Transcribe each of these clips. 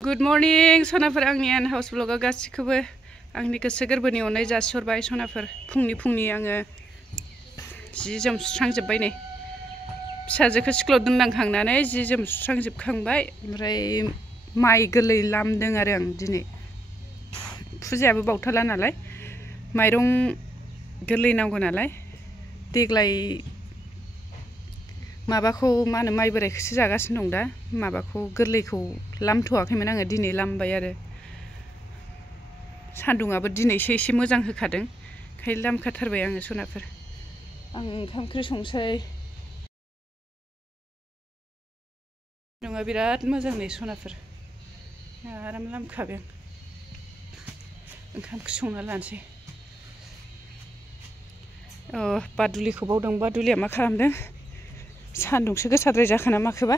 Good morning, सनाफोर आंनि N house ब्लगाव गासिखौबो आंनि गोसो गोरबोनि अननाय जासिहरबाय सनाफोर फुंनि आङो जि जोम सुस्रांजोबबाय नै फिसाजोखौ स्कुलाव दोनलांखांनानै जि जोम सुस्रांजोबखांबाय ओमफ्राय माइ गोरलै लामदों आरो आं दिनै फुजायाबो बावथारला नालाय माइरं गोरलै नांगौ नालाय देग्लाय माबाखौ मा होनो माइ बोरायखौसो जागासिनो दं दा माबाखौ गोरलैखौ लामथ'वाखैमोन आङो दिनै लामबाय आरो सान्दुंआबो दिनैसो एसे मोजां होखादों ओंखायनो लामखाथारबाय आङो सनाफोर आं ओंखाम ओंख्रि संसै सान्दुंआ बिराद मोजां नै सनाफोर आराम लामखाबाय आं ओंखाम ओंख्रि संना लानोसै बादुलिखौ बावदों बादुलिया मा खालामदों सान्दुंसो गोसाद्राय जाखोना माखोबा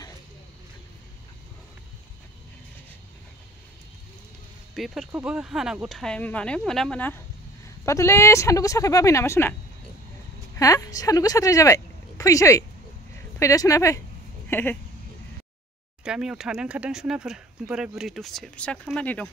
बेफोरखौबो हानांगौ टाइम माने मोना बादुलि सान्दुं गोसाखाय बाबाय नामा सना हा सान्दुं गोसाद्राय जाबाय फैसै फैदा सना फै गामियाव थानो ओंखारदों सनाफोर बोराय बुरि दसे फिसा खामानि दं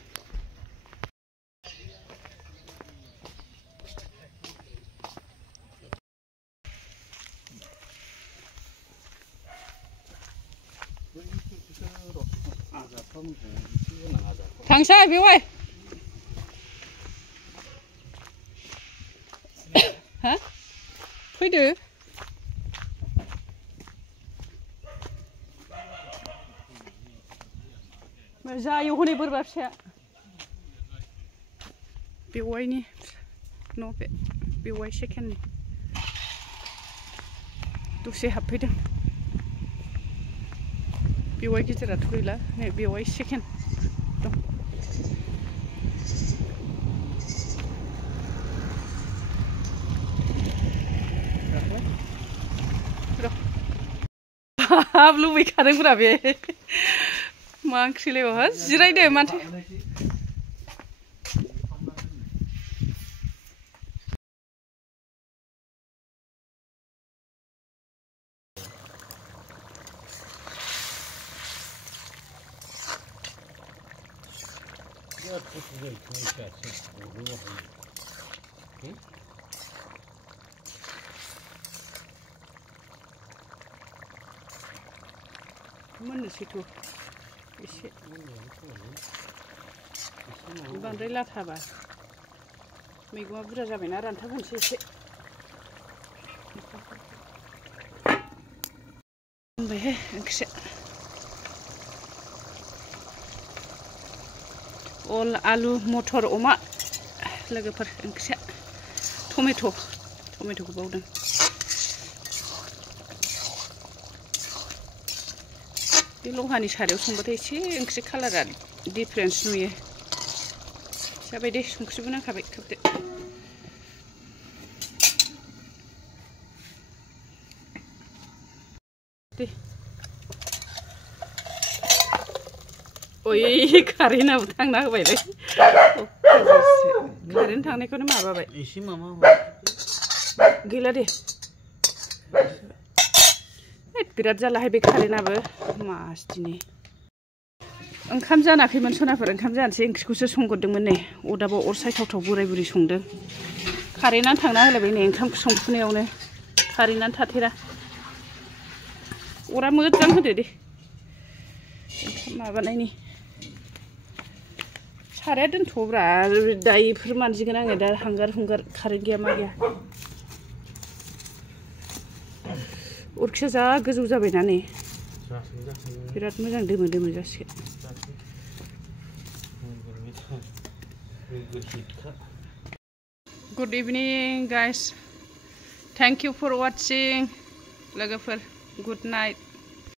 थांसै बेवाय हा फैदो जायो हनै बोरबा फिसाया बेवायनि न' बे बेवाय सेकेन्डनि दसे हाबफैदों बेवाय गिदिराथ' गैला नै बेवाय सेकेन्ड दं हाब लुबैखादोंब्रा बे मा ओंख्रिलायबावहा जिरायदो माथो मोननोसैथ' एसे बांद्राय लाथाबा मैगङा बुरजा जाबायना रानथाब होनोसै एसे मोनबायहाय ओंख्रिया अल आलु मटर अमा लोगोफोर ओंख्रिया टमेट'खौ बावदों बे लहानि सारायाव संबाथाय एसे ओंख्रि कालारा डिफारेन्स नुयो जाबाय दे संख्रिबो नांखाबाय खोबदो दे ओइ कारेन्टआबो थांना होबायलै कारेन्ट थांनायखौनो माबाबाय एसे माबा गैला दे बिराद जालाहाय बे कारेन्टआबो मासदिनि ओंखाम जानाखैमोन सनाफोर ओंखाम जानोसै ओंख्रिखौसो संगोरदोंमोन नै अरदाबाव अर सायथावथाव बोराय बुरि संदों कारेन्टआनो थांना होलायबाय नै ओंखाम संफुनायावनो कारेन्टआनो थाथेरा अरा मोजां होदो दे ओंखाम माबानायनि साराया दोनथ'ब्रा दायोफोर मानजिगोन आङो दा हांगार हुंगार कारेन्ट गैया मा गैया अरखिया जा गोजौ जाबायना नै बिराद मोजां दोमो जासिगोन good evening guys thank you फर वाचिं लोगोफोर गुड नाइट